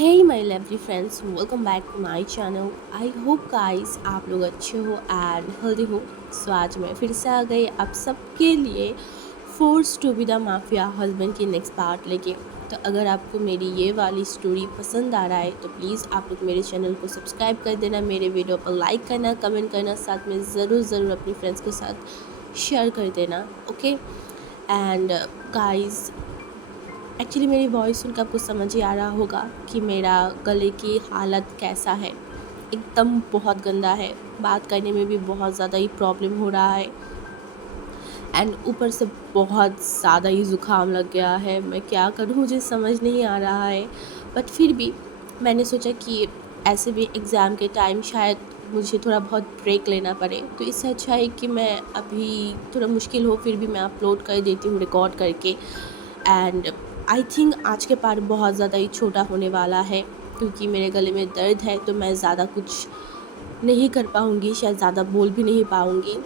Hey my lovely friends, welcome back to my channel. I hope guys आप लोग अच्छे हो एंड हेल्दी हो। सो आज मैं फिर से आ गई आप सबके लिए force to be the mafia husband की नेक्स्ट पार्ट लेके। तो अगर आपको मेरी ये वाली स्टोरी पसंद आ रहा है तो प्लीज़ आप लोग मेरे चैनल को सब्सक्राइब कर देना, मेरे वीडियो पर लाइक करना, कमेंट करना, साथ में ज़रूर अपनी फ्रेंड्स के साथ शेयर कर देना। ओके एंड गाइस, एक्चुअली मेरी वॉइस सुनकर आपको समझ ही आ रहा होगा कि मेरा गले की हालत कैसा है। एकदम बहुत गंदा है, बात करने में भी बहुत ज़्यादा ही प्रॉब्लम हो रहा है एंड ऊपर से बहुत ज़्यादा ही ज़ुकाम लग गया है। मैं क्या करूँ, मुझे समझ नहीं आ रहा है। बट फिर भी मैंने सोचा कि ऐसे भी एग्ज़ाम के टाइम शायद मुझे थोड़ा बहुत ब्रेक लेना पड़े, तो इससे अच्छा है कि मैं अभी थोड़ा मुश्किल हो फिर भी मैं अपलोड कर देती हूँ रिकॉर्ड करके। एंड आई थिंक आज के पार्ट बहुत ज़्यादा ही छोटा होने वाला है क्योंकि मेरे गले में दर्द है, तो मैं ज़्यादा कुछ नहीं कर पाऊँगी, शायद ज़्यादा बोल भी नहीं पाऊँगी।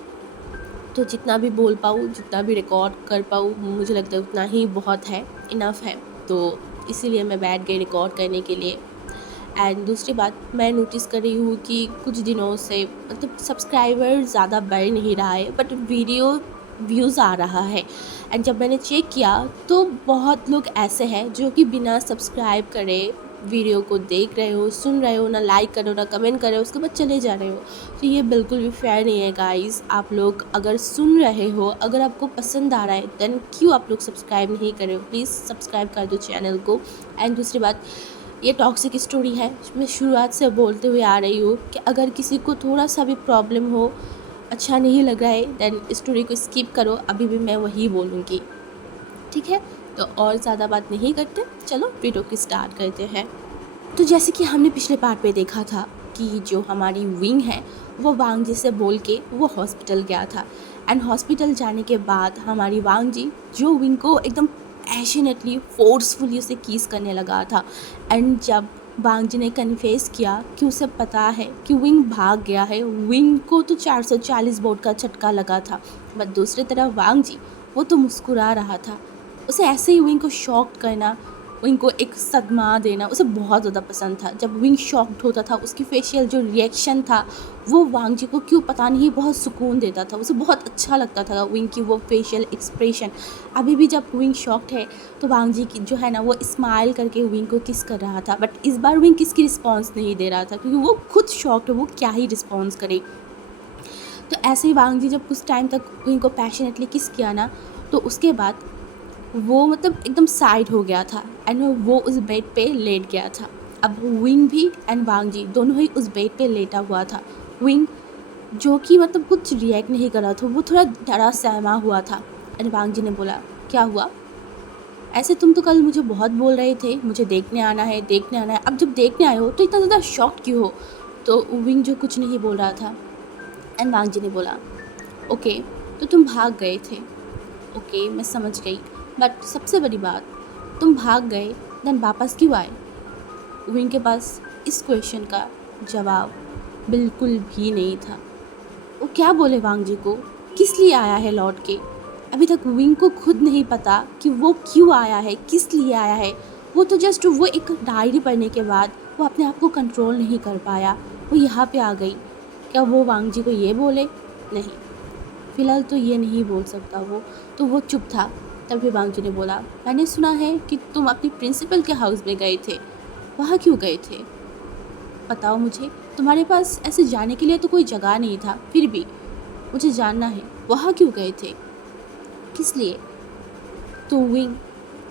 तो जितना भी बोल पाऊँ, जितना भी रिकॉर्ड कर पाऊँ, मुझे लगता है उतना ही बहुत है, इनफ है। तो इसीलिए मैं बैठ गई रिकॉर्ड करने के लिए। एंड दूसरी बात, मैं नोटिस कर रही हूँ कि कुछ दिनों से मतलब सब्सक्राइबर ज़्यादा बढ़ नहीं रहा है बट वीडियो व्यूज़ आ रहा है। एंड जब मैंने चेक किया तो बहुत लोग ऐसे हैं जो कि बिना सब्सक्राइब करे वीडियो को देख रहे हो, सुन रहे हो, ना लाइक कर रहे हो, ना कमेंट कर रहे हो, उसके बाद चले जा रहे हो। तो ये बिल्कुल भी फेयर नहीं है गाइस। आप लोग अगर सुन रहे हो, अगर आपको पसंद आ रहा है, देन क्यों आप लोग सब्सक्राइब नहीं कर रहे हो? प्लीज़ सब्सक्राइब कर दो चैनल को। एंड दूसरी बात, ये टॉक्सिक स्टोरी है, मैं शुरुआत से बोलते हुए आ रही हूँ कि अगर किसी को थोड़ा सा भी प्रॉब्लम हो, अच्छा नहीं लग रहा है, देन स्टोरी को स्किप करो। अभी भी मैं वही बोलूँगी, ठीक है? तो और ज़्यादा बात नहीं करते, चलो वीडियो की स्टार्ट करते हैं। तो जैसे कि हमने पिछले पार्ट में देखा था कि जो हमारी विंग है वो वांग जी से बोल के वो हॉस्पिटल गया था। एंड हॉस्पिटल जाने के बाद हमारी वांग जी जो विंग को एकदम पैशनेटली फोर्सफुली उसे किस करने लगा था। एंड जब वांग जी ने कन्फेस किया कि उसे पता है कि विंग भाग गया है, विंग को तो 440 वोल्ट का झटका लगा था, बट दूसरी तरफ वांग जी वो तो मुस्कुरा रहा था। उसे ऐसे ही विंग को शॉक करना, विंग को एक सदमा देना उसे बहुत ज़्यादा पसंद था। जब विंग शॉक्ड होता था, उसकी फेशियल जो रिएक्शन था वो वांग जी को क्यों पता नहीं बहुत सुकून देता था, उसे बहुत अच्छा लगता था विंग की वो फेशियल एक्सप्रेशन। अभी भी जब विंग शॉक्ड है तो वांग जी की जो है ना वो स्माइल करके विंग को किस कर रहा था, बट इस बार विंग किसकी रिस्पॉन्स नहीं दे रहा था क्योंकि वो खुद शॉक्ड है, वो क्या ही रिस्पॉन्स करे। तो ऐसे ही वांग जी जब कुछ टाइम तक विंग को पैशनेटली किस किया ना, तो उसके बाद वो मतलब एकदम साइड हो गया था एंड वो उस बेड पे लेट गया था। अब विंग भी एंड वांग जी दोनों ही उस बेड पे लेटा हुआ था। विंग जो कि मतलब कुछ रिएक्ट नहीं कर रहा था, वो थोड़ा डरा सहमा हुआ था। एंड वांग जी ने बोला, क्या हुआ? ऐसे तुम तो कल मुझे बहुत बोल रहे थे मुझे देखने आना है, देखने आना है, अब जब देखने आए हो तो इतना ज़्यादा शॉक्ड क्यों हो? तो विंग जो कुछ नहीं बोल रहा था। एंड वांग जी ने बोला, ओके, तो तुम भाग गए थे, ओके मैं समझ गई, बट सबसे बड़ी बात, तुम भाग गए देन वापस क्यों आए? विंग के पास इस क्वेश्चन का जवाब बिल्कुल भी नहीं था। वो क्या बोले वांग जी को, किस लिए आया है लौट के? अभी तक विंग को खुद नहीं पता कि वो क्यों आया है, किस लिए आया है। वो तो जस्ट वो एक डायरी पढ़ने के बाद वो अपने आप को कंट्रोल नहीं कर पाया, वो यहाँ पे आ गई। क्या वो वांग जी को ये बोले? नहीं, फ़िलहाल तो ये नहीं बोल सकता वो, तो वो चुप था। तभी वांग जी ने बोला, मैंने सुना है कि तुम अपनी प्रिंसिपल के हाउस में गए थे, वहाँ क्यों गए थे? बताओ मुझे, तुम्हारे पास ऐसे जाने के लिए तो कोई जगह नहीं था, फिर भी मुझे जानना है, वहाँ क्यों गए थे, किस लिए? तो विंग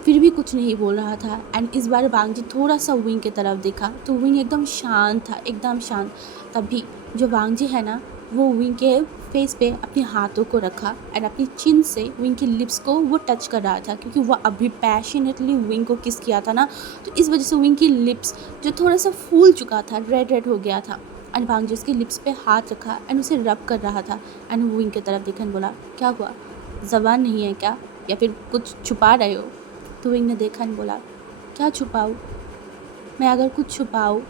फिर भी कुछ नहीं बोल रहा था। एंड इस बार वांग जी थोड़ा सा विंग की तरफ देखा तो विंग एकदम शांत था, एकदम शांत। तभी जो वांग जी है ना, वो विंग के फेस पे अपने हाथों को रखा एंड अपनी चिन से विंग की लिप्स को वो टच कर रहा था क्योंकि वो अभी पैशनेटली विंग को किस किया था ना, तो इस वजह से विंग की लिप्स जो थोड़ा सा फूल चुका था, रेड रेड हो गया था। एंड वांग जी उसके लिप्स पे हाथ रखा एंड उसे रब कर रहा था। एंड विंग की तरफ देखा बोला, क्या हुआ, ज़बान नहीं है क्या, या फिर कुछ छुपा रहे हो? तो विंग ने देखा एंड बोला, क्या छुपाऊँ? मैं अगर कुछ छुपाऊँ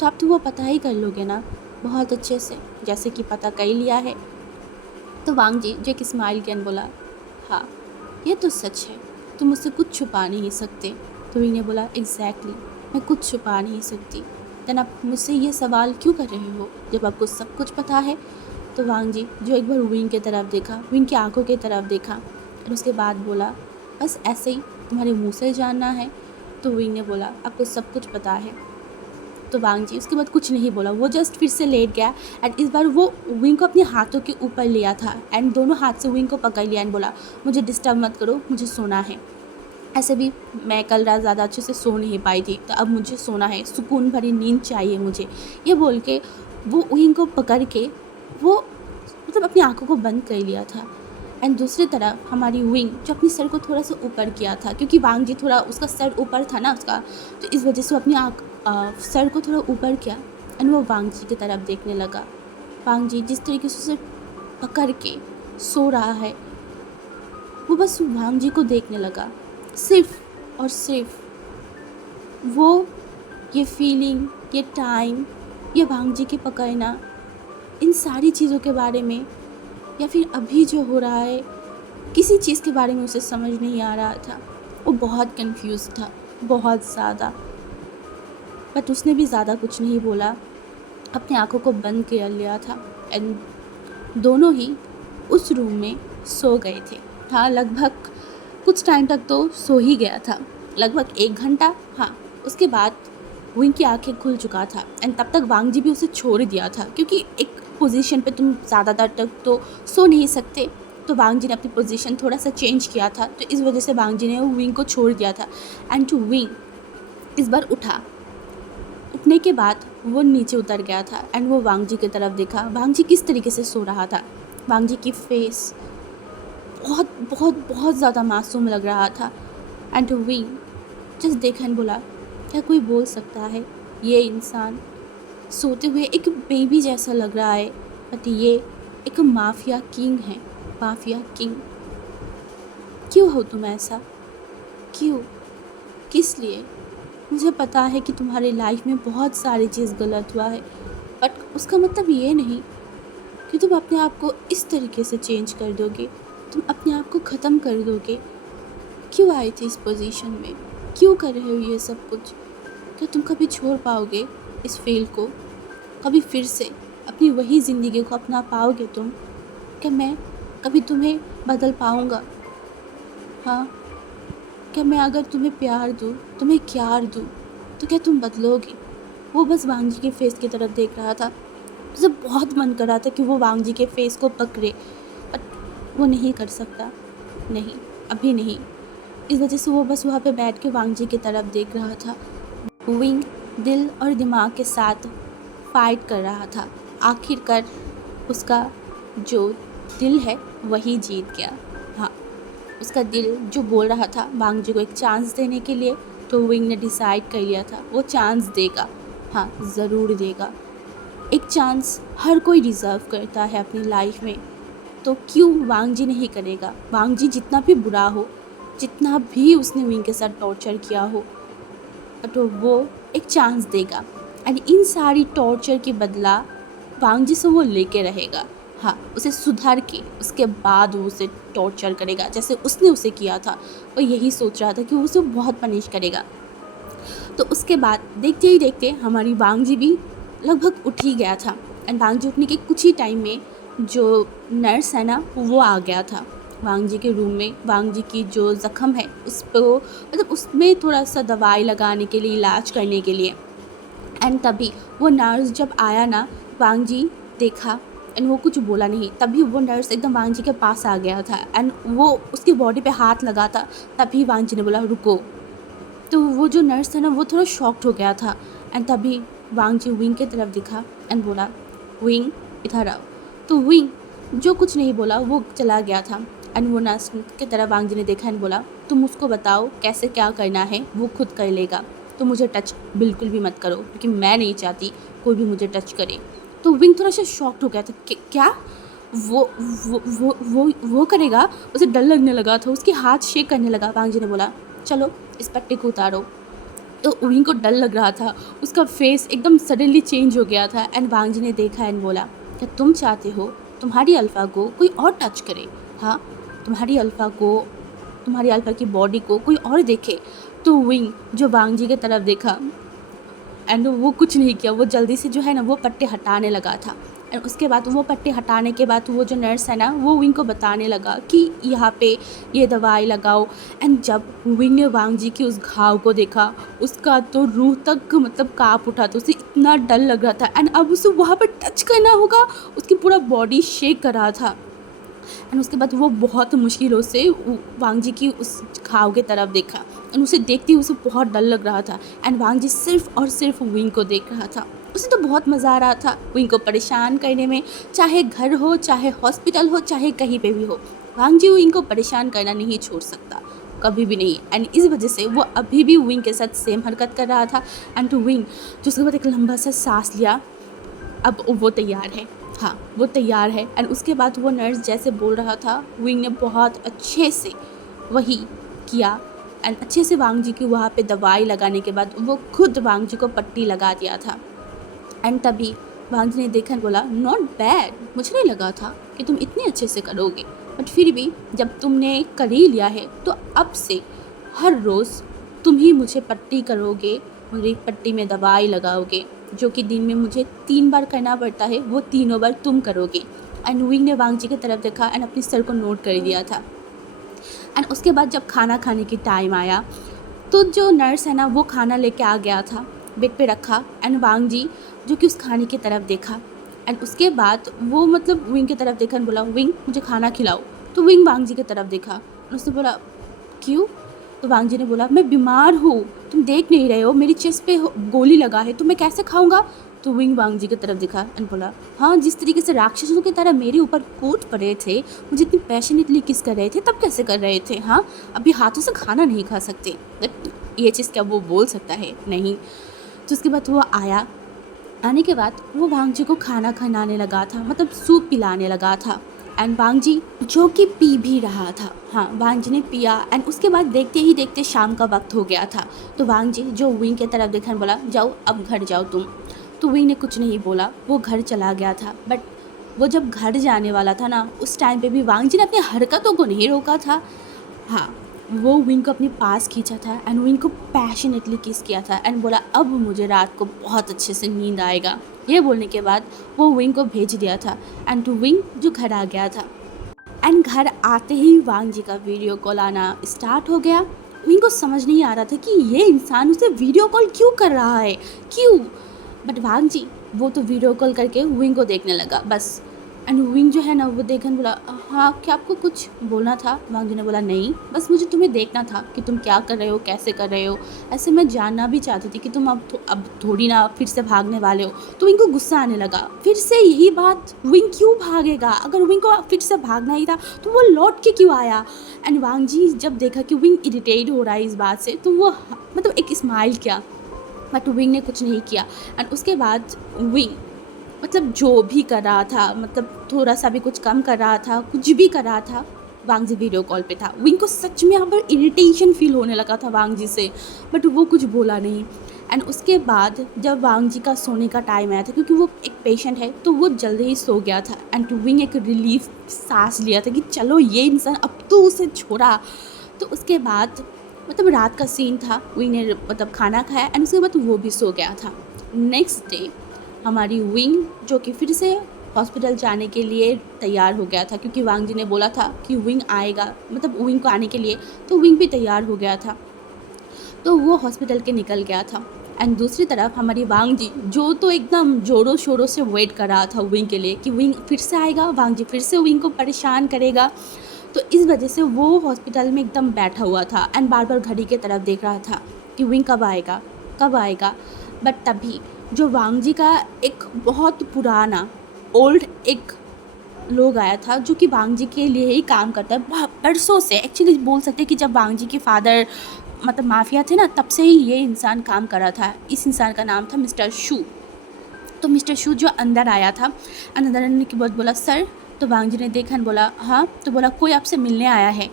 तो आप तो वो पता ही कर लोगे ना, बहुत अच्छे से, जैसे कि पता कर लिया है। तो वांग जी जो एक स्माइल किया बोला, हाँ ये तो सच है, तुम मुझसे कुछ छुपा नहीं सकते। तो विंग ने बोला, एग्जैक्टली, मैं कुछ छुपा नहीं सकती। देन आप मुझसे ये सवाल क्यों कर रहे हो जब आपको सब कुछ पता है? तो वांग जी जो एक बार विंग की तरफ देखा, विंग की आंखों की तरफ देखा और उसके बाद बोला, बस ऐसे ही तुम्हारे मुंह से जानना है? तो विंग ने बोला, आपको सब कुछ पता है। तो वांग जी उसके बाद कुछ नहीं बोला, वो जस्ट फिर से लेट गया एंड इस बार वो विंग को अपने हाथों के ऊपर लिया था एंड दोनों हाथ से विंग को पकड़ लिया एंड बोला, मुझे डिस्टर्ब मत करो, मुझे सोना है। ऐसे भी मैं कल रात ज़्यादा अच्छे से सो नहीं पाई थी, तो अब मुझे सोना है, सुकून भरी नींद चाहिए मुझे। ये बोल के वो विंग को पकड़ के वो मतलब अपनी आंखों को बंद कर लिया था। एंड दूसरी तरफ हमारी विंग जो अपनी सर को थोड़ा सा ऊपर किया था, क्योंकि वांग जी थोड़ा उसका सर ऊपर था ना उसका, तो इस वजह से वो अपनी सर को थोड़ा ऊपर किया एंड वो वांग जी की तरफ देखने लगा। वांग जी जिस तरीके से उसे पकड़ के सो रहा है, वो बस वांग जी को देखने लगा, सिर्फ और सिर्फ वो, ये फीलिंग, ये टाइम, ये वांग जी के पकड़ना, इन सारी चीज़ों के बारे में या फिर अभी जो हो रहा है किसी चीज़ के बारे में उसे समझ नहीं आ रहा था। वो बहुत कंफ्यूज था, बहुत ज़्यादा। बट उसने भी ज़्यादा कुछ नहीं बोला, अपनी आंखों को बंद कर लिया था एंड दोनों ही उस रूम में सो गए थे। हाँ, लगभग कुछ टाइम तक तो सो ही गया था, लगभग 1 घंटा। हाँ, उसके बाद विंग की आंखें खुल चुका था एंड तब तक वांग जी भी उसे छोड़ दिया था, क्योंकि एक पोजीशन पे तुम ज़्यादातर तक तो सो नहीं सकते। तो वांग जी ने अपनी पोजीशन थोड़ा सा चेंज किया था, तो इस वजह से वांग जी ने विंग को छोड़ दिया था एंड टू विंग इस बार उठा। उठने के बाद वो नीचे उतर गया था एंड वो वांग जी की तरफ देखा, वांग जी किस तरीके से सो रहा था। वांग जी की फेस बहुत बहुत बहुत ज़्यादा मासूम लग रहा था एंड विंग जस्ट देखा एंड बोला, क्या कोई बोल सकता है ये इंसान सोते हुए एक बेबी जैसा लग रहा है, बट ये एक माफिया किंग है, माफिया किंग। क्यों हो तुम ऐसा? क्यों? किस लिए? मुझे पता है कि तुम्हारी लाइफ में बहुत सारी चीज़ गलत हुआ है, बट उसका मतलब ये नहीं कि तुम अपने आप को इस तरीके से चेंज कर दोगे, तुम अपने आप को ख़त्म कर दोगे। क्यों आए थे इस पोजीशन में? क्यों कर रहे हो ये सब कुछ? क्या तुम कभी छोड़ पाओगे इस फील्ड को? कभी फिर से अपनी वही ज़िंदगी को अपना पाओगे तुम? क्या मैं कभी तुम्हें बदल पाऊँगा? हाँ, क्या मैं अगर तुम्हें प्यार दूँ, तुम्हें प्यार दूँ, तो क्या तुम बदलोगे? वो बस वांग जी के फेस की तरफ देख रहा था। उसे बहुत मन कर रहा था कि वो वांग जी के फेस को पकड़े, बट वो नहीं कर सकता। नहीं, अभी नहीं। इस वजह से वो बस वहाँ पे बैठ के वांग जी की तरफ देख रहा था। विंग दिल और दिमाग के साथ फाइट कर रहा था। आखिरकार उसका जो दिल है वही जीत गया। हाँ, उसका दिल जो बोल रहा था वांग जी को एक चांस देने के लिए, तो विंग ने डिसाइड कर लिया था वो चांस देगा। हाँ, ज़रूर देगा। एक चांस हर कोई डिज़र्व करता है अपनी लाइफ में, तो क्यों वांग जी नहीं करेगा? वांग जी जितना भी बुरा हो, जितना भी उसने विंग के साथ टॉर्चर किया हो, तो वो एक चांस देगा एंड इन सारी टॉर्चर के बदला वांग जी से वो लेके रहेगा। हाँ, उसे सुधार के उसके बाद वो उसे टॉर्चर करेगा जैसे उसने उसे किया था। वो यही सोच रहा था कि वो उसे बहुत पनिश करेगा। तो उसके बाद देखते ही देखते हमारी वांग जी भी लगभग उठ ही गया था एंड वांग जी उठने के कुछ ही टाइम में जो नर्स है ना वो आ गया था वांग जी के रूम में। वांग जी की जो ज़ख़म है उस पर मतलब उसमें थोड़ा सा दवाई लगाने के लिए, इलाज करने के लिए। एंड तभी वो नर्स जब आया ना, वांग जी देखा एंड वो कुछ बोला नहीं। तभी वो नर्स एकदम वांग जी के पास आ गया था एंड वो उसकी बॉडी पे हाथ लगा था। तभी वांग जी ने बोला रुको। तो वो जो नर्स था ना वो थोड़ा शॉक्ड हो गया था एंड तभी वांग जी विंग की तरफ दिखा एंड बोला, विंग इधर आओ। तो विंग जो कुछ नहीं बोला वो चला गया था एंड वो नर्स की तरफ वांग जी ने देखा एंड बोला, तुम उसको बताओ कैसे क्या करना है, वो खुद कर लेगा, तो मुझे टच बिल्कुल भी मत करो क्योंकि मैं नहीं चाहती कोई भी मुझे टच करे। तो विंग थोड़ा सा शॉक्ड हो गया था कि क्या वो करेगा? उसे डर लगने लगा था, उसके हाथ शेक करने लगा। वांग जी ने बोला, चलो इस पट्टी को उतारो। तो विंग को डर लग रहा था, उसका फेस एकदम सडनली चेंज हो गया था एंड वांग जी ने देखा एंड बोला, क्या तुम चाहते हो तुम्हारी अल्फ़ा को कोई और टच करे? हाँ, तुम्हारी अल्फ़ा की बॉडी को कोई और देखे? तो विंग जो वांग जी की तरफ देखा एंड वो कुछ नहीं किया, वो जल्दी से जो है ना वो पट्टे हटाने लगा था। एंड उसके बाद वो पट्टे हटाने के बाद वो जो नर्स है ना वो विंग को बताने लगा कि यहाँ पे ये दवाई लगाओ। एंड जब विंग ने वांग जी की उस घाव को देखा, उसका तो रूह तक मतलब काँप उठा था, उसे इतना डर लग रहा था। एंड अब उसे वहाँ पर टच करना होगा, उसकी पूरा बॉडी शेक कर रहा था। एंड उसके बाद वो बहुत मुश्किलों से वांग जी की उस घाव की तरफ देखा। एंड उसे देखते ही उसे बहुत डर लग रहा था। एंड वांग जी सिर्फ और सिर्फ विंग को देख रहा था। उसे तो बहुत मज़ा आ रहा था विंग को परेशान करने में, चाहे घर हो, चाहे हॉस्पिटल हो, चाहे कहीं पे भी हो। वांग जी विंग को परेशान करना नहीं छोड़ सकता, कभी भी नहीं। एंड इस वजह से वो अभी भी विंग के साथ सेम हरकत कर रहा था। एंड टू विंग जो उसके बाद एक लंबा सा सांस लिया, अब वो तैयार है। हाँ, वो तैयार है। एंड उसके बाद वो नर्स जैसे बोल रहा था, विंग ने बहुत अच्छे से वही किया। एंड अच्छे से वांग जी की वहाँ पे दवाई लगाने के बाद वो खुद वांग जी को पट्टी लगा दिया था। एंड तभी वांग जी ने देखा और बोला, नॉट बैड, मुझे नहीं लगा था कि तुम इतने अच्छे से करोगे, बट फिर भी जब तुमने कर ही लिया है तो अब से हर रोज़ तुम ही मुझे पट्टी करोगे, मेरी पट्टी में दवाई लगाओगे, जो कि दिन में मुझे 3 बार करना पड़ता है, वो तीनों बार तुम करोगे। एंड विंग ने वांग जी की तरफ देखा एंड अपने सर को नोट कर दिया था। एंड उसके बाद जब खाना खाने की टाइम आया तो जो नर्स है ना वो खाना लेके आ गया था, बेड पे रखा। एंड वांग जी जो कि उस खाने की तरफ देखा। एंड उसके बाद वो मतलब विंग की तरफ देखा और बोला, विंग मुझे खाना खिलाओ। तो विंग वांग जी की तरफ देखा और उसने बोला, क्यों? तो वांग जी ने बोला, मैं बीमार हूँ, तुम देख नहीं रहे हो, मेरी चेस्ट पे गोली लगा है, तो मैं कैसे खाऊंगा? तो विंग वांग जी की तरफ देखा एंड बोला, हाँ, जिस तरीके से राक्षसों की तरह मेरे ऊपर कूद पड़े थे, मुझे इतनी पैशनेटली किस कर रहे थे, तब कैसे कर रहे थे? हाँ, अभी हाथों से खाना नहीं खा सकते। ये चीज़ क्या वो बोल सकता है? नहीं। तो उसके बाद वो आया, आने के बाद वो वांग जी को खाना खिलाने लगा था, मतलब सूप पिलाने लगा था। एंड वांग जी जो कि पी भी रहा था। हाँ, वांग जी ने पिया। एंड उसके बाद देखते ही देखते शाम का वक्त हो गया था। तो वांग जी जो विंग की तरफ देखा बोला, जाओ अब घर जाओ तुम। तो विंग ने कुछ नहीं बोला, वो घर चला गया था। बट वो जब घर जाने वाला था ना, उस टाइम पे भी वांग जी ने अपनी हरकतों को नहीं रोका था। हाँ, वो विंग को अपने पास खींचा था एंड विंग को पैशनेटली किस किया था एंड बोला, अब मुझे रात को बहुत अच्छे से नींद आएगा। ये बोलने के बाद वो विंग को भेज दिया था। एंड टू विंग जो घर आ गया था। एंड घर आते ही वांग जी का वीडियो कॉल आना स्टार्ट हो गया। विंग को समझ नहीं आ रहा था कि ये इंसान उसे वीडियो कॉल क्यों कर रहा है, क्यों? बट वांग जी वो तो वीडियो कॉल करके विंग को देखने लगा बस। एंड विंग जो है ना वो देखने बोला, हाँ, क्या आपको कुछ बोलना था? वांग जी ने बोला, नहीं, बस मुझे तुम्हें देखना था कि तुम क्या कर रहे हो, कैसे कर रहे हो। ऐसे मैं जानना भी चाहती थी कि तुम अब थोड़ी ना फिर से भागने वाले हो। तो विंग को गुस्सा आने लगा, फिर से यही बात, विंग क्यों भागेगा? अगर विंग को फिर से भागना ही था तो वो लौट के क्यों आया? एंड वांग जी जब देखा कि विंग इरिटेट हो रहा है इस बात से, तो वो मतलब एक स्माइल किया, बट विंग ने कुछ नहीं किया। एंड उसके बाद विंग मतलब जो भी कर रहा था, मतलब थोड़ा सा भी कुछ कम कर रहा था, कुछ भी कर रहा था, वांग जी वीडियो कॉल पे था। विंग को सच में यहाँ पर इरिटेशन फील होने लगा था वांग जी से, बट वो कुछ बोला नहीं। एंड उसके बाद जब वांग जी का सोने का टाइम आया था, क्योंकि वो एक पेशेंट है तो वो जल्दी ही सो गया था। एंड विंग एक रिलीफ सांस लिया था कि चलो ये इंसान अब तो उसे छोड़ा। तो उसके बाद मतलब रात का सीन था, विंग ने मतलब खाना खाया एंड उसके बाद वो भी सो गया था। नेक्स्ट डे हमारी विंग जो कि फिर से हॉस्पिटल जाने के लिए तैयार हो गया था, क्योंकि वांग जी ने बोला था कि विंग आएगा, मतलब विंग को आने के लिए, तो विंग भी तैयार हो गया था। तो वो हॉस्पिटल के निकल गया था। एंड दूसरी तरफ हमारी वांग जी जो तो एकदम ज़ोरों शोरों से वेट कर रहा था विंग के लिए कि विंग फिर से आएगा, वांग जी फिर से विंग को परेशान करेगा। तो इस वजह से वो हॉस्पिटल में एकदम बैठा हुआ था एंड बार बार घड़ी की तरफ देख रहा था कि विंग कब आएगा, कब आएगा। बट तभी जो वांग जी का एक बहुत पुराना ओल्ड एक लोग आया था, जो कि वांग जी के लिए ही काम करता है बरसों से। एक्चुअली बोल सकते हैं कि जब वांग जी के फादर मतलब माफिया थे ना, तब से ही ये इंसान काम कर रहा था। इस इंसान का नाम था मिस्टर शू। तो मिस्टर शू जो अंदर आया था, अंदर आने के बाद बोला, सर। तो वांग जी ने देखा और बोला, हाँ। तो बोला, कोई आपसे मिलने आया है।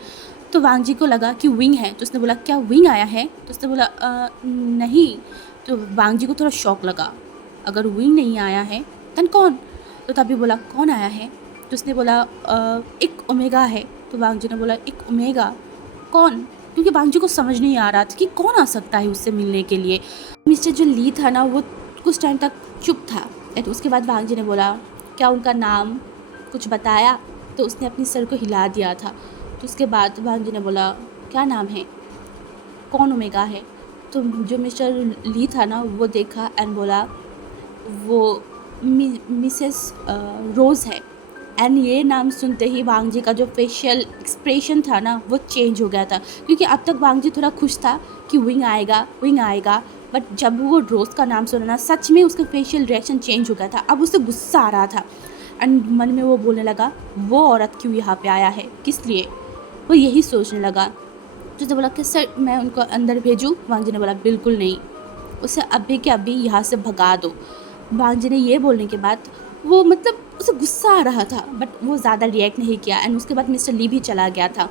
तो वांग जी को लगा कि विंग है, तो उसने बोला, क्या विंग आया है? तो उसने बोला, नहीं। तो वांग जी को थोड़ा शौक लगा, अगर विंग नहीं आया है तन कौन? तो तभी बोला, कौन आया है? तो उसने बोला, एक ओमेगा है। तो वांग जी ने बोला, एक ओमेगा? कौन? क्योंकि वांगजी को समझ नहीं आ रहा था कि कौन आ सकता है उससे मिलने के लिए। मिस्टर जो ली था ना वो कुछ टाइम तक चुप था। तो उसके बाद वांगजी ने बोला क्या उनका नाम कुछ बताया? तो उसने अपनी सर को हिला दिया था। तो उसके बाद वांगजी ने बोला क्या नाम है, कौन ओमेगा है? तो जो मिस्टर ली था ना वो देखा एंड बोला वो मिसेस रोज़ है। एंड ये नाम सुनते ही वांगजी का जो फेशियल एक्सप्रेशन था ना वो चेंज हो गया था, क्योंकि अब तक वांगजी थोड़ा खुश था कि विंग आएगा, बट जब वो रोज़ का नाम सुना ना सच में उसका फेशियल रिएक्शन चेंज हो गया था। अब उसे गुस्सा आ रहा था एंड मन में वो बोलने लगा वो औरत क्यों यहाँ पे आया है, किस लिए? वो यही सोचने लगा। तो बोला कि सर मैं उनको अंदर भेजूँ? वांगजी ने बोला बिल्कुल नहीं, उसे अभी के अभी यहाँ से भगा दो। वांगजी ने ये बोलने के बाद वो मतलब उसे गुस्सा आ रहा था बट वो ज़्यादा रिएक्ट नहीं किया। एंड उसके बाद मिस्टर ली भी चला गया था।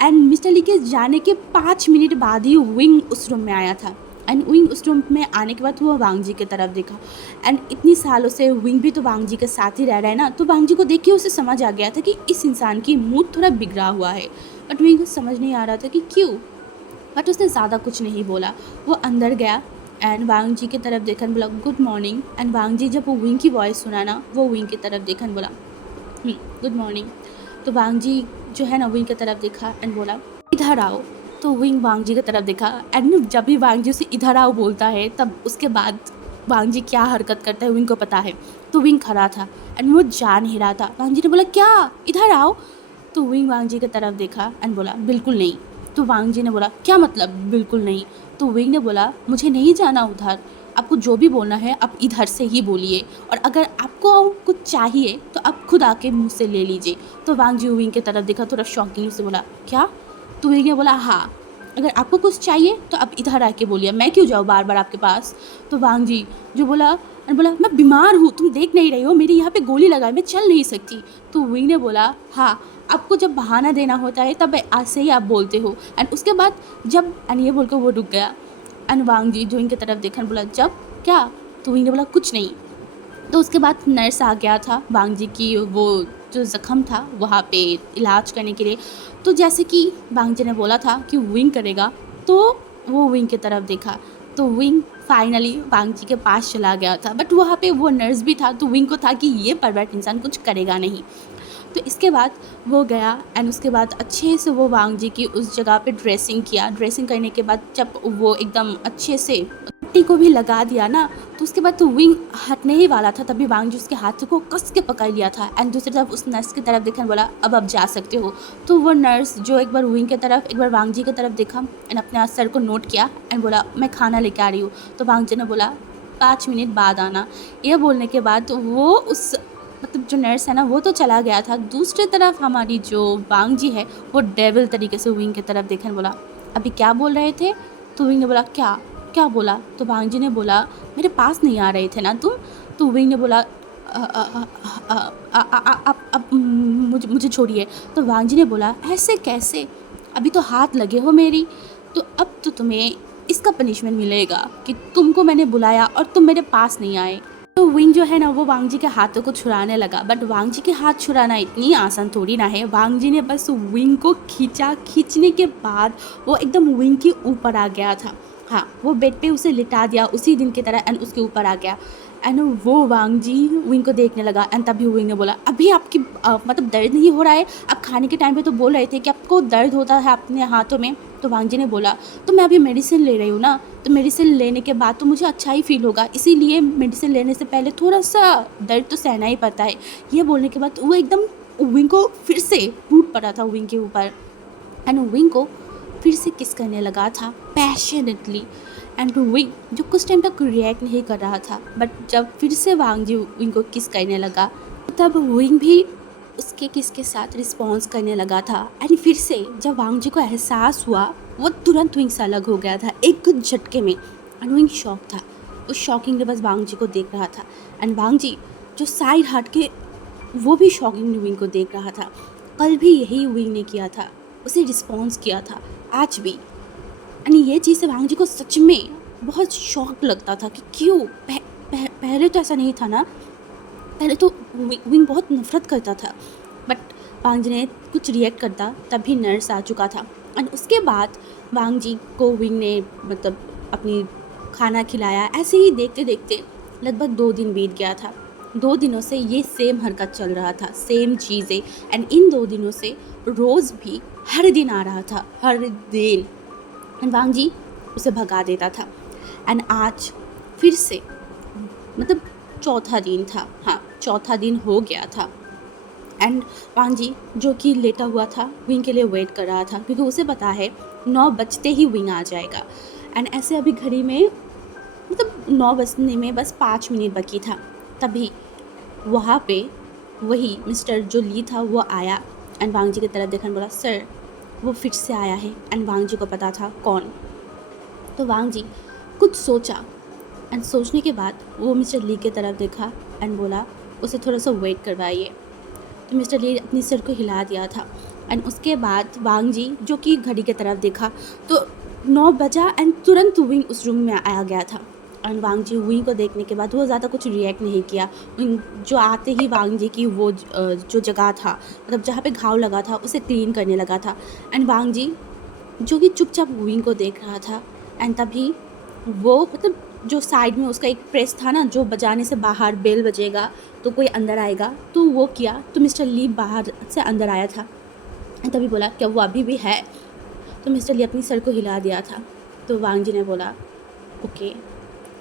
एंड मिस्टर ली के जाने के 5 मिनट बाद ही विंग उस रूम में आया था। एंड विंग उस रूम में आने के बाद वो वांगजी की तरफ देखा। एंड इतनी सालों से विंग भी तो वांगजी के साथ ही रह रहा है ना, तो वांगजी को देख के उसे समझ आ गया था कि इस इंसान की मूड थोड़ा बिगड़ा हुआ है। बट विंग को समझ नहीं आ रहा था कि क्यों। बट उसने ज़्यादा कुछ नहीं बोला। वो अंदर गया एंड वांगजी की तरफ देखन बोला गुड मॉर्निंग। एंड वांगजी जब वो विंग की वॉइस सुना ना वो विंग की तरफ देखन बोला गुड मॉर्निंग। तो वांगजी जो है ना विंग की तरफ देखा एंड बोला इधर आओ। तो विंग वांगजी की तरफ देखा एंड जब भी वांगजी उसे इधर आओ बोलता है तब उसके बाद वांगजी क्या हरकत करता है विंग को पता है। तो विंग खड़ा था एंड वो जा नहीं रहा था। वांगजी ने बोला क्या इधर आओ। तो विंग वांगजी की तरफ देखा एंड बोला बिल्कुल नहीं। तो वांगजी ने बोला क्या मतलब बिल्कुल नहीं? तो विंग ने बोला मुझे नहीं जाना उधर, आपको जो भी बोलना है आप इधर से ही बोलिए, और अगर आपको कुछ चाहिए तो आप खुद आके मुझसे ले लीजिए। तो वांगजी विंग की तरफ देखा थोड़ा शॉकिंग से बोला क्या? तो विंग ने बोला हाँ, अगर आपको कुछ चाहिए तो आप इधर आके बोलिए, मैं क्यों जाऊँ बार बार आपके पास। तो वांगजी जो बोला मैं बीमार हूँ, तुम देख नहीं रही हो मेरी यहाँ पे गोली लगा है, मैं चल नहीं सकती। तो विंग ने बोला हाँ, आपको जब बहाना देना होता है तब ऐसे ही आप बोलते हो। एंड उसके बाद जब एंड ये बोलकर वो रुक गया। एंड वांगजी जो इनकी तरफ देखा बोला जब क्या? तो विंग ने बोला कुछ नहीं। तो उसके बाद नर्स आ गया था वांगजी की वो जो ज़ख़म था वहाँ पे इलाज करने के लिए। तो जैसे कि वांगजी ने बोला था कि विंग करेगा तो वो विंग की तरफ देखा। तो विंग फाइनली वांगजी के पास चला गया था, बट वहाँ पे वो नर्स भी था तो विंग को था कि ये परवर्ट इंसान कुछ करेगा नहीं। तो इसके बाद वो गया एंड उसके बाद अच्छे से वो वांगजी की उस जगह पे ड्रेसिंग किया। ड्रेसिंग करने के बाद जब वो एकदम अच्छे से पट्टी को भी लगा दिया ना, तो उसके बाद तो विंग हटने ही वाला था तभी वांगजी उसके हाथ को कस के पकड़ लिया था। एंड दूसरी तरफ उस नर्स की तरफ देखा बोला अब आप जा सकते हो। तो वो नर्स जो एक बार विंग की तरफ एक बार वांगजी की तरफ देखा एंड अपने सर को नोट किया एंड बोला मैं खाना लेके आ रही हूँ। तो वांगजी ने बोला 5 मिनट बाद आना। ये बोलने के बाद वो उस मतलब जो नर्स है ना वो तो चला गया था। दूसरी तरफ हमारी जो वांगजी है वो डेविल तरीके से विंग की तरफ देखने बोला अभी क्या बोल रहे थे? तो विंग ने बोला क्या क्या बोला? तो वांगजी ने बोला मेरे पास नहीं आ रहे थे ना तुम? तो विंग ने बोला अब मुझे छोड़िए। तो वांगजी ने बोला ऐसे कैसे, अभी तो हाथ लगे हो मेरी, तो अब तो तुम्हें इसका पनिशमेंट मिलेगा कि तुमको मैंने बुलाया और तुम मेरे पास नहीं आए। तो विंग जो है ना वो वांगजी के हाथों को छुड़ाने लगा, बट वांगजी के हाथ छुड़ाना इतनी आसान थोड़ी ना है। वांगजी ने बस विंग को खींचने के बाद वो एकदम विंग के ऊपर आ गया था। हाँ, वो बेड पे उसे लिटा दिया उसी दिन की तरह एंड उसके ऊपर आ गया। एंड वो वांगजी विंग को देखने लगा एंड तभी विंग ने बोला अभी आपकी मतलब दर्द नहीं हो रहा है? आप खाने के टाइम पे तो बोल रहे थे कि आपको दर्द होता है अपने हाथों में। तो वांगजी ने बोला तो मैं अभी मेडिसिन ले रही हूँ ना, तो मेडिसिन लेने के बाद तो मुझे अच्छा ही फील होगा, इसीलिए मेडिसिन लेने से पहले थोड़ा सा दर्द तो सहना ही पड़ता है। ये बोलने के बाद वो एकदम विंग को फिर से टूट पड़ा था विंग के ऊपर एंड विंग को फिर से किस करने लगा था पैशनेटली। एंड विंग जो कुछ टाइम तक रिएक्ट नहीं कर रहा था, बट जब फिर से वांगजी विंग को किस करने लगा तब विंग भी उसके किस के साथ रिस्पॉन्स करने लगा था। एंड फिर से जब वांगजी को एहसास हुआ वो तुरंत विंग से अलग हो गया था एक झटके में। एंड विंग शॉक था, उस शॉकिंग ने बस वांगजी को देख रहा था। एंड वांगजी जो साइड हट के वो भी शॉकिंग विंग को देख रहा था। कल भी यही विंग ने किया था, उसे रिस्पॉन्स किया था, आज भी। एंड ये चीज़ से वांगजी को सच में बहुत शौक लगता था कि क्यों पहले तो ऐसा नहीं था ना, पहले तो विंग बहुत नफरत करता था। बट वांगजी ने कुछ रिएक्ट करता तभी नर्स आ चुका था एंड उसके बाद वांग जी को विंग ने मतलब अपनी खाना खिलाया। ऐसे ही देखते देखते लगभग 2 दिन बीत गया था। 2 दिनों से ये सेम हरकत चल रहा था, सेम चीज़ें। एंड इन 2 दिनों से रोज़ भी हर दिन आ रहा था, हर दिन। एंड वांग जी उसे भगा देता था। एंड आज फिर से मतलब चौथा दिन था, हाँ चौथा दिन हो गया था। एंड वांग जी जो कि लेटा हुआ था विंग के लिए वेट कर रहा था, क्योंकि उसे पता है 9 बजते ही विंग आ जाएगा। एंड ऐसे अभी घड़ी में मतलब 9 बजने में बस 5 मिनट बाकी था। तभी वहाँ पे वही मिस्टर जो ली था वो आया एंड वांग जी की तरफ देखा बोला, सर वो फिर से आया है। एंड वांग जी को पता था कौन। तो वांग जी कुछ सोचा एंड सोचने के बाद वो मिस्टर ली की तरफ देखा एंड बोला, उसे थोड़ा सा वेट करवाइए। तो मिस्टर ली अपनी सर को हिला दिया था। एंड उसके बाद वांग जी जो कि घड़ी की तरफ देखा तो 9 बजा एंड तुरंत विंग उस रूम में आया गया था। एंड वांग जी विंग को देखने के बाद वो ज़्यादा कुछ रिएक्ट नहीं किया। विंग जो आते ही वांग जी की वो जो जगह था मतलब जहाँ पे घाव लगा था उसे क्लीन करने लगा था। एंड वांग जी जो कि चुपचाप विंग को देख रहा था। एंड तभी वो मतलब जो साइड में उसका एक प्रेस था ना, जो बजाने से बाहर बेल बजेगा तो कोई अंदर आएगा, तो वो किया तो मिस्टर ली बाहर से अंदर आया था। तभी बोला, क्या वो अभी भी है? तो मिस्टर ली अपनी सर को हिला दिया था। तो वांग जी ने बोला, ओके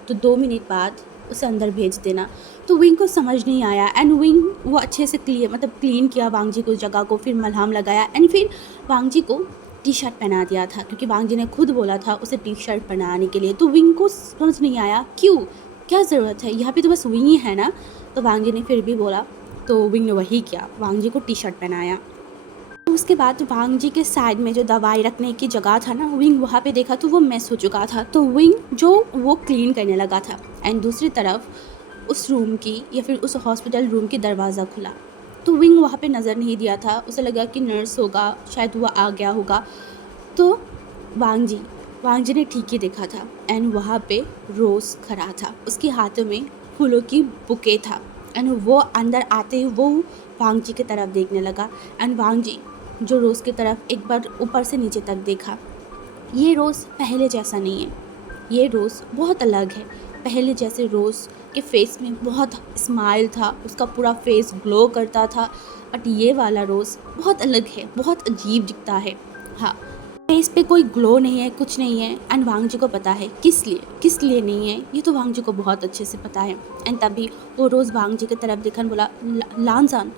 तो 2 मिनट बाद उसे अंदर भेज देना। तो विंग को समझ नहीं आया एंड विंग वो अच्छे से क्लीन किया वांग जी को जगह को, फिर मलहम लगाया एंड फिर वांग जी को टी शर्ट पहना दिया था, क्योंकि वांग जी ने खुद बोला था उसे टी शर्ट पहनाने के लिए। तो विंग को समझ नहीं आया क्यों, क्या ज़रूरत है, यहाँ पे तो बस विंग ही है ना। तो वांग जी ने फिर भी बोला, तो विंग ने वही किया, वांग जी को टी शर्ट पहनाया। तो उसके बाद वांग जी के साइड में जो दवाई रखने की जगह था ना, विंग वहाँ पे देखा तो वो मैस हो चुका था। तो विंग जो वो क्लीन करने लगा था एंड दूसरी तरफ उस रूम की या फिर उस हॉस्पिटल रूम की दरवाज़ा खुला। तो विंग वहाँ पे नज़र नहीं दिया था, उसे लगा कि नर्स होगा, शायद वो आ गया होगा। तो वांग जी ने ठीक ही देखा था एंड वहाँ पे रोज़ खड़ा था, उसके हाथों में फूलों की बुके था। एंड वो अंदर आते ही वो वांग जी की तरफ देखने लगा। एंड वांग जी जो रोज़ की तरफ एक बार ऊपर से नीचे तक देखा। ये रोज़ पहले जैसा नहीं है, ये रोज़ बहुत अलग है। पहले जैसे रोज़ के फेस में बहुत स्माइल था, उसका पूरा फेस ग्लो करता था, बट ये वाला रोज़ बहुत अलग है, बहुत अजीब दिखता है। हाँ, फेस पे कोई ग्लो नहीं है, कुछ नहीं है। एंड वांग जी को पता है किस लिए नहीं है, ये तो वांग जी को बहुत अच्छे से पता है। एंड तभी वो रोज़ वांग जी की तरफ देखा बोला, लानजान।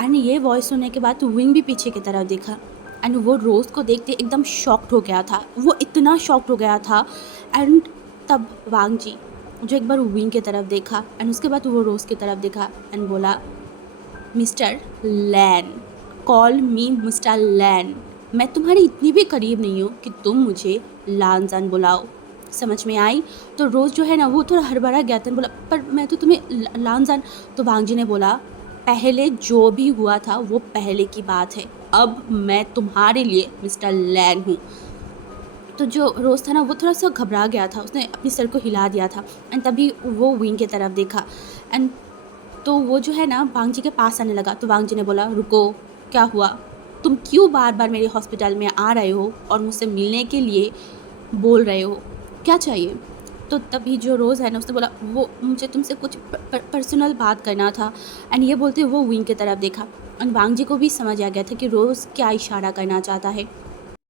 एंड ये वॉइस सुनने के बाद विंग भी पीछे की तरफ देखा एंड वो रोज़ को देखते एकदम शॉक्ड हो गया था, वो इतना शॉक्ड हो गया था। एंड तब वांग जी जो एक बार विंग की तरफ देखा एंड उसके बाद वो रोज़ की तरफ देखा एंड बोला, मिस्टर लैन, कॉल मी मिस्टर लैन। मैं तुम्हारी इतनी भी करीब नहीं हूँ कि तुम मुझे लानजान बुलाओ, समझ में आई? तो रोज़ जो है ना वो थोड़ा हड़बड़ा गया था, बोला, पर मैं तो तुम्हें लानजान। तो वांग जी ने बोला, पहले जो भी हुआ था वो पहले की बात है, अब मैं तुम्हारे लिए मिस्टर लैन हूँ। तो जो रोज़ था ना वो थोड़ा सा घबरा गया था, उसने अपनी सर को हिला दिया था एंड तभी वो विंग की तरफ देखा। एंड तो वो जो है ना वांग जी के पास आने लगा। तो वांग जी ने बोला, रुको, क्या हुआ? तुम क्यों बार बार मेरे हॉस्पिटल में आ रहे हो और मुझसे मिलने के लिए बोल रहे हो, क्या चाहिए? तो तभी जो रोज़ है ना उसने बोला, वो मुझे तुमसे कुछ पर्सनल बात करना था। एंड ये बोलते हुए वो विंग की तरफ देखा एंड वांग जी को भी समझ आ गया था कि रोज़ क्या इशारा करना चाहता है।